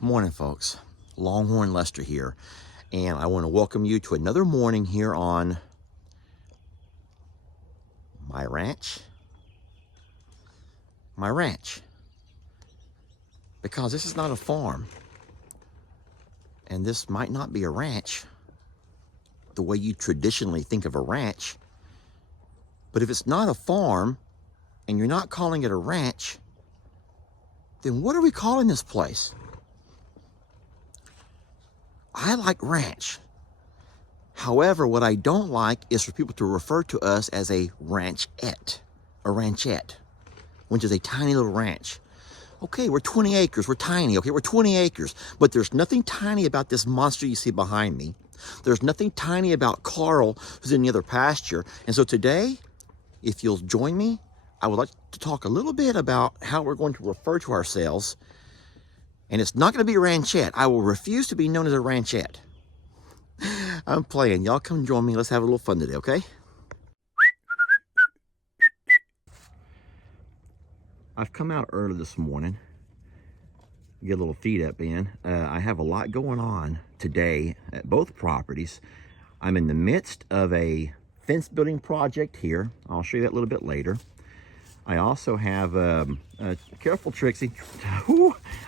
Morning, folks. Longhorn Lester here, and I want to welcome you to another morning here on my ranch. My ranch. Because this is not a farm, and this might not be a ranch the way you traditionally think of a ranch. But if it's not a farm, and you're not calling it a ranch, then what are we calling this place? I like ranch. However, what I don't like is for people to refer to us as a ranchette, which is a tiny little ranch. Okay, we're 20 acres, we're tiny, okay, we're 20 acres, but there's nothing tiny about this monster you see behind me. There's nothing tiny about Carl, who's in the other pasture. And so today, if you'll join me, I would like to talk a little bit about how we're going to refer to ourselves. And it's not going to be a ranchette. I will refuse to be known as a ranchette. I'm playing. Y'all come join me. Let's have a little fun today, okay? I've come out early this morning. Get a little feed up in. I have a lot going on today at both properties. I'm in the midst of a fence building project here. I'll show you that a little bit later. I also have, careful Trixie.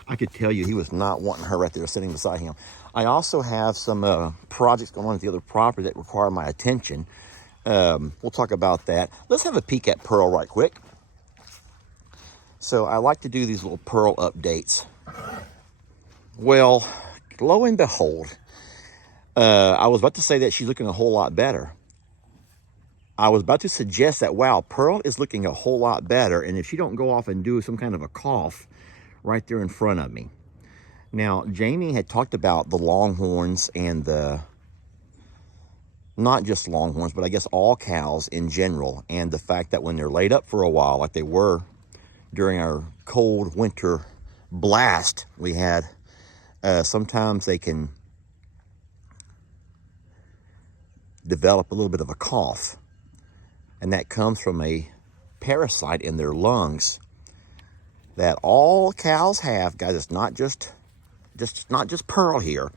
I could tell you he was not wanting her right there sitting beside him. I also have some projects going on at the other property that require my attention. We'll talk about that. Let's have a peek at Pearl right quick. So I like to do these little Pearl updates. Well, lo and behold, I was about to say that she's looking a whole lot better. I was about to suggest that, wow, Pearl is looking a whole lot better, and if she don't go off and do some kind of a cough right there in front of me. Now, Jamie had talked about the longhorns and the, not just longhorns, but I guess all cows in general, and the fact that when they're laid up for a while, like they were during our cold winter blast we had, sometimes they can develop a little bit of a cough. And that comes from a parasite in their lungs that all cows have, guys. It's not just Pearl here,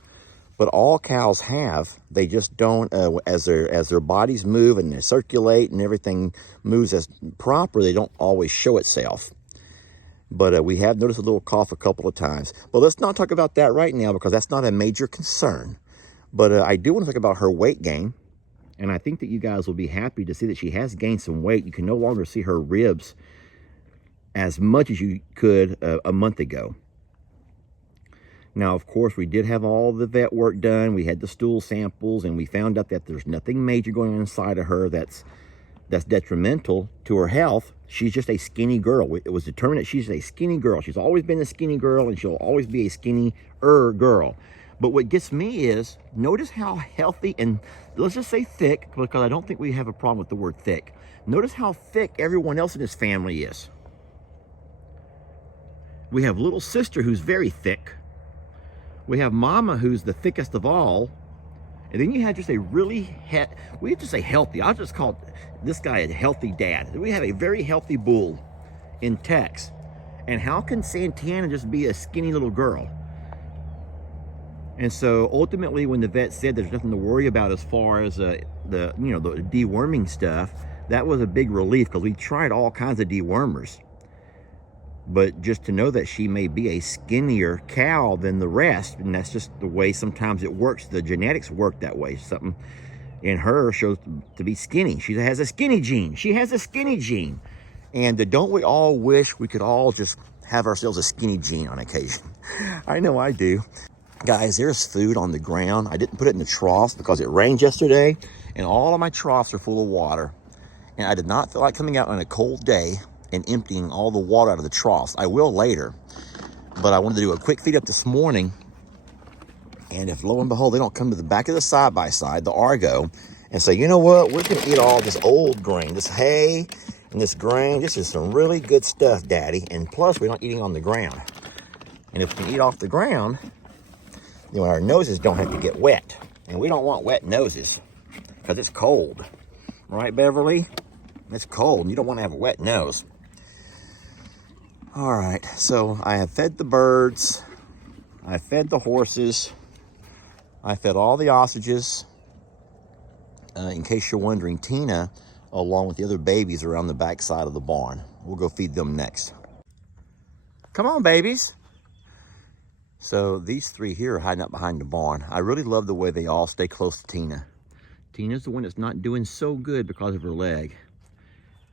but all cows have. They just don't, as their bodies move and they circulate and everything moves as proper, they don't always show itself. But we have noticed a little cough a couple of times. But let's not talk about that right now because that's not a major concern. But I do want to talk about her weight gain. And I think that you guys will be happy to see that she has gained some weight. You can no longer see her ribs as much as you could a month ago. Now, of course, we did have all the vet work done. We had the stool samples, and we found out that there's nothing major going on inside of her that's detrimental to her health. She's just a skinny girl. It was determined that she's a skinny girl. She's always been a skinny girl, and she'll always be a skinnier girl. But what gets me is, notice how healthy and, let's just say thick, because I don't think we have a problem with the word thick. Notice how thick everyone else in this family is. We have little sister who's very thick. We have mama who's the thickest of all. And then you have just a really, we have to say healthy. I'll just call this guy a healthy dad. We have a very healthy bull in Tex. And how can Santana just be a skinny little girl? And so ultimately, when the vet said there's nothing to worry about as far as the deworming stuff, that was a big relief because we tried all kinds of dewormers. But just to know that she may be a skinnier cow than the rest, and that's just the way sometimes it works. The genetics work that way. Something in her shows to be skinny. She has a skinny gene. She has a skinny gene. And don't we all wish we could all just have ourselves a skinny gene on occasion? I know I do. Guys, there's food on the ground. I didn't put it in the troughs because it rained yesterday, and all of my troughs are full of water. And I did not feel like coming out on a cold day and emptying all the water out of the troughs. I will later, but I wanted to do a quick feed up this morning. And if lo and behold, they don't come to the back of the side-by-side, the Argo, and say, you know what, we're gonna eat all this old grain, this hay and this grain. This is some really good stuff, Daddy. And plus, we're not eating on the ground. And if we can eat off the ground, then our noses don't have to get wet. And we don't want wet noses because it's cold. Right, Beverly? It's cold. You don't want to have a wet nose. All right, so I have fed the birds. I fed the horses. I fed all the ostriches. In case you're wondering, Tina, along with the other babies, are on the back side of the barn. We'll go feed them next. Come on, babies. So these three here are hiding up behind the barn. I really love the way they all stay close to Tina. Tina's the one that's not doing so good because of her leg.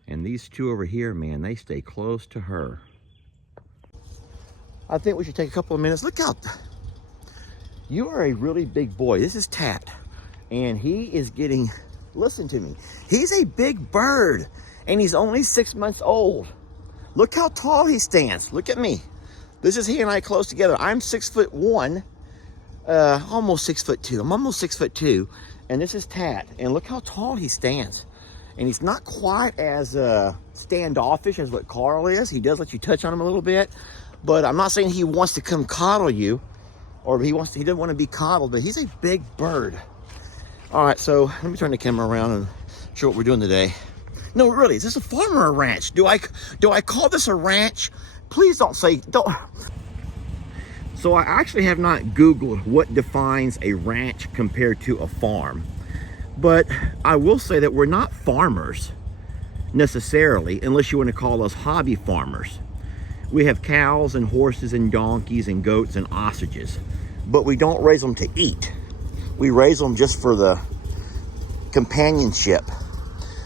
And these two over here, man, they stay close to her. I think we should take a couple of minutes. Look out. You are a really big boy. This is Tat. And he is getting, listen to me, he's a big bird. And he's only 6 months old. Look how tall he stands. Look at me. This is he and I close together. I'm 6'1", almost 6'2". I'm almost 6'2", and this is Tat. And look how tall he stands. And he's not quite as standoffish as what Carl is. He does let you touch on him a little bit, but I'm not saying he wants to come coddle you, or he doesn't want to be coddled. But he's a big bird. All right, so let me turn the camera around and show what we're doing today. No, really, is this a farm or a ranch? Do I call this a ranch? Please don't. So I actually have not Googled what defines a ranch compared to a farm. But I will say that we're not farmers necessarily, unless you want to call us hobby farmers. We have cows and horses and donkeys and goats and ostriches, but we don't raise them to eat. We raise them just for the companionship.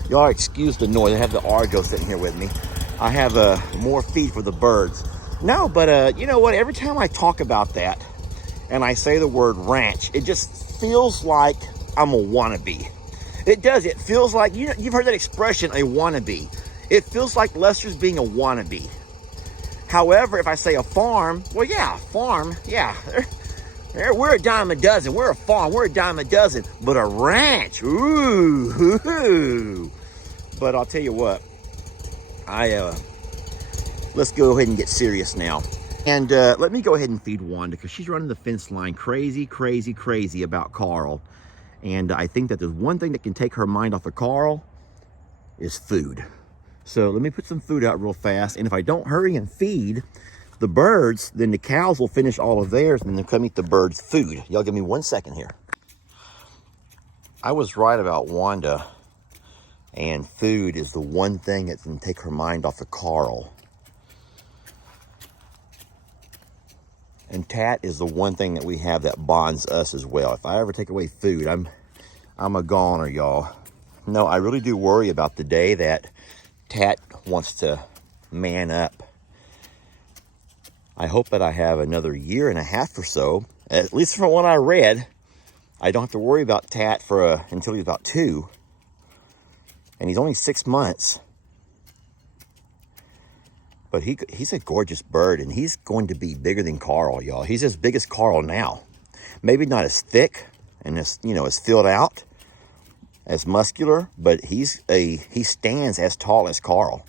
Y'all excuse the noise. I have the Argo sitting here with me. I have more feed for the birds. No, but you know what? Every time I talk about that and I say the word ranch, it just feels like I'm a wannabe. It does. It feels like, you've heard that expression, a wannabe. It feels like Lester's being a wannabe. However, if I say a farm, well, yeah, farm, yeah. We're a dime a dozen. We're a farm. We're a dime a dozen. But a ranch, ooh. But I'll tell you what, let's go ahead and get serious now. And let me go ahead and feed Wanda, because she's running the fence line crazy, crazy, crazy about Carl. And I think that there's one thing that can take her mind off of Carl is food. So let me put some food out real fast. And if I don't hurry and feed the birds, then the cows will finish all of theirs and then they'll come eat the birds' food. Y'all give me 1 second here. I was right about Wanda. And food is the one thing that can take her mind off of Carl. And Tat is the one thing that we have that bonds us as well. If I ever take away food, I'm a goner, y'all. No, I really do worry about the day that Tat wants to man up. I hope that I have another 1.5 years or so. At least from what I read, I don't have to worry about Tat until he's about 2. And he's only 6 months. But he's a gorgeous bird, and he's going to be bigger than Carl, y'all. He's as big as Carl now. Maybe not as thick and as filled out, as muscular, but he stands as tall as Carl.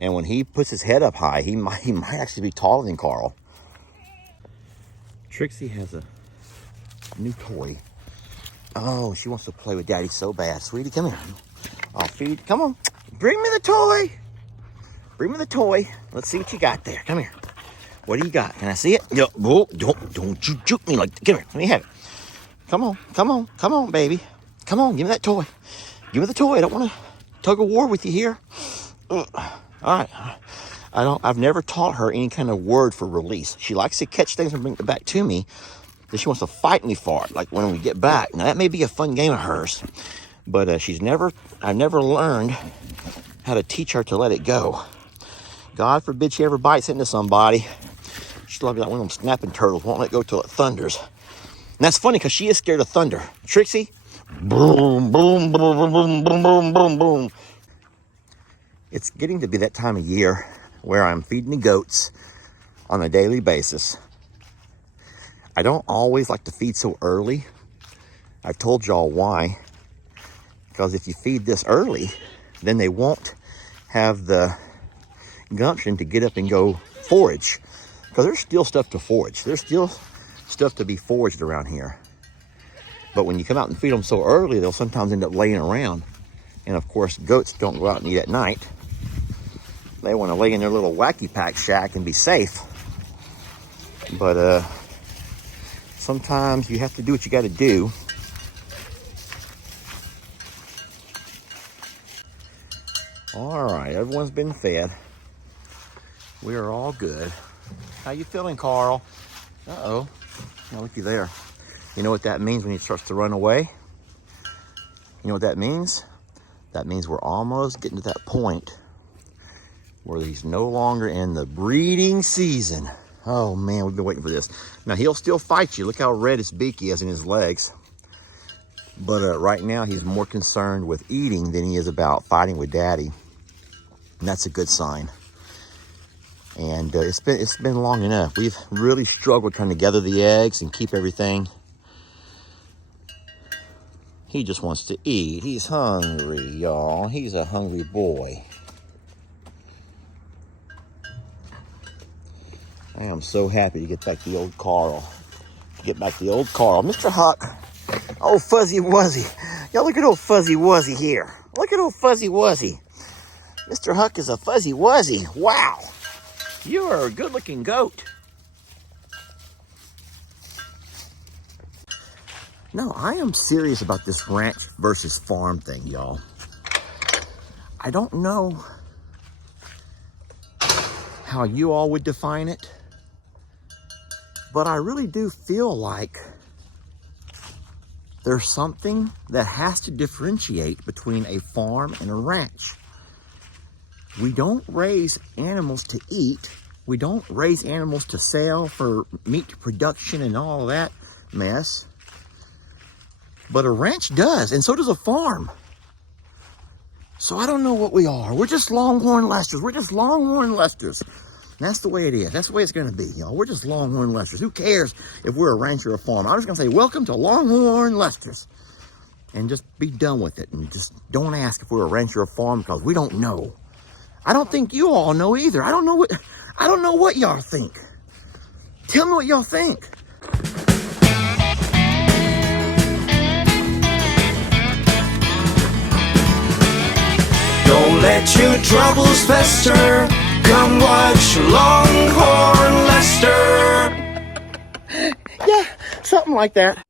And when he puts his head up high, he might actually be taller than Carl. Trixie has a new toy. Oh, she wants to play with Daddy so bad. Sweetie, come here. I'll feed. Come on. Bring me the toy. Bring me the toy. Let's see what you got there. Come here. What do you got? Can I see it? No, whoa, don't you juke me like that. Come here. Let me have it. Come on. Come on. Come on, baby. Come on. Give me that toy. Give me the toy. I don't want to tug of war with you here. All right. I've never taught her any kind of word for release. She likes to catch things and bring it back to me. Then she wants to fight me for it, like when we get back. Now, that may be a fun game of hers, but I've never learned how to teach her to let it go. God forbid she ever bites into somebody. She'll be like one of them snapping turtles, won't let go till it thunders. And that's funny, because she is scared of thunder. Trixie, boom, boom, boom, boom, boom, boom, boom, boom, boom. It's getting to be that time of year where I'm feeding the goats on a daily basis. I don't always like to feed so early. I've told y'all why. Because if you feed this early, then they won't have the gumption to get up and go forage. Because there's still stuff to forage. There's still stuff to be foraged around here. But when you come out and feed them so early, they'll sometimes end up laying around. And of course, goats don't go out and eat at night. They want to lay in their little wacky pack shack and be safe. But sometimes you have to do what you got to do. All right, everyone's been fed. We are all good. How you feeling, Carl? Uh-oh. Now looky there. You know what that means when he starts to run away? You know what that means? That means we're almost getting to that point where he's no longer in the breeding season. Oh man, we've been waiting for this. Now he'll still fight you. Look how red his beak is in his legs. But right now he's more concerned with eating than he is about fighting with Daddy. And that's a good sign. And it's been long enough. We've really struggled trying to gather the eggs and keep everything. He just wants to eat. He's hungry, y'all. He's a hungry boy. I am so happy to get back to the old Carl. Mr. Huck. Oh, Fuzzy Wuzzy. Y'all look at old Fuzzy Wuzzy here. Look at old Fuzzy Wuzzy. Mr. Huck is a Fuzzy Wuzzy. Wow. You are a good-looking goat. No, I am serious about this ranch versus farm thing, y'all. I don't know how you all would define it, but I really do feel like there's something that has to differentiate between a farm and a ranch. We don't raise animals to eat. We don't raise animals to sell for meat production and all of that mess. But a ranch does, and so does a farm. So I don't know what we are. We're just Longhorn Lesters. We're just Longhorn Lesters. And that's the way it is. That's the way it's going to be, y'all. We're just Longhorn Lesters. Who cares if we're a ranch or a farm? I'm just going to say, welcome to Longhorn Lesters. And just be done with it. And just don't ask if we're a ranch or a farm, because we don't know. I don't think you all know either. I don't know what y'all think. Tell me what y'all think. Don't let your troubles fester. Come watch Longhorn Lester. Yeah, something like that.